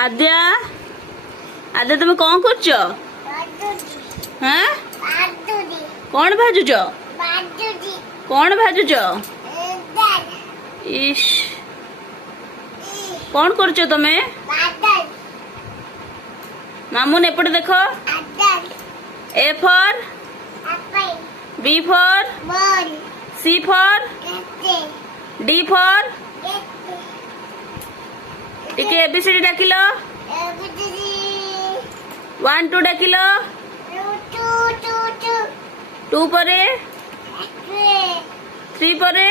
आद्या आद्या तुम कौन कर कौन भाजुच कौन भाजुच इश कौन कर तमे मामून एपटे देख A for B for C for D for टिके एबीसीडी डाकिल 1 2 डाकिल 2 परे 3 परे